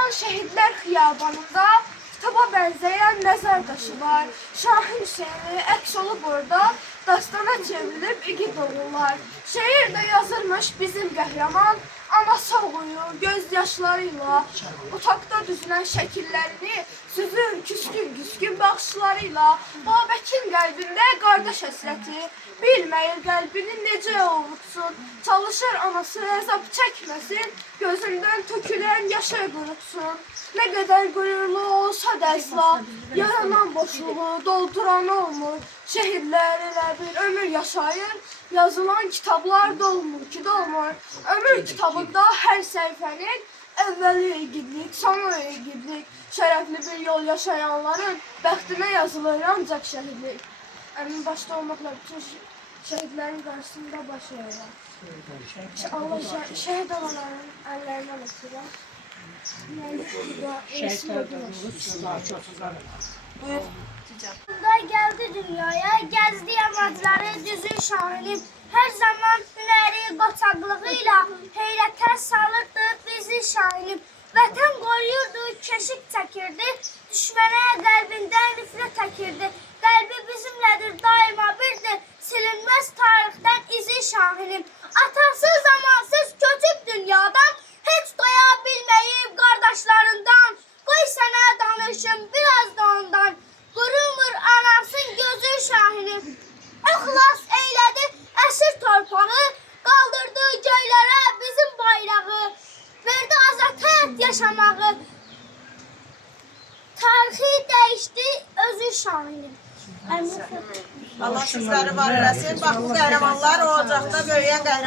Şaban Şehidler Xiyabanında kitaba benzeyen mezar taşı var. Şahin Hüseyin'i əks olub orada, dastana çevrilib igid olurlar. Şehirde yazılmış bizim qəhrəman, anası oğuyu gözyaşlarıyla, otaqda düzülən şəkillərini süzür küskün baxışlarıyla. Babəkin qəlbində qardaş həsrəti, bilməyir qəlbini necə ovutsun. Çalışır anası əzab çəkməsin, gözündən tökülən yaşı qurutsun. Ne kadar gururlu olsa da əsla, yaranan boşluğu dolduran olmur. Şehirlər elə bir ömür yaşayır, yazılan kitablar dolmur ki dolmur. Ömür kitabında her səhifənin əvvəli igidlik, sonu igidlik. Şərəfli bir yol yaşayanların bəxtinə yazılır ancaq şəhidlik. Əmin başta olmakla bütün şehitlerin karşısında baş eğilir. Allah şehit olanların əllərindən öpürəm. Buyur. Da geldi dünyaya, gezdi yamacları düzün şahinim. Her zaman hüneri qoçaqlığıyla heyrətə salırdı bizi şahinim. Vətən qoruyurdu, keşik çəkirdi, düşmənə qəlbindən nifrət əkirdi. Qəlbi bizimlədir daima birdir, silinməz tarixdən izi şahinim. Atasız zamansız köçüb dünyadan, heç doya bilməyib qardaşlarından. Qoy sənə danışım biraz da ondan, qurumur anasın gözü şahinim. İxlas eylədi əsir torpağı, qaldırdı göylərə bizim bayrağı. Verdi azad həyat yaşamağı, tarixi dəyişdi özü şahinim. Allah sizləri var eləsin. Bax bu qəhrəmanlar o ocaqda böyüyən qəhrəmanlar.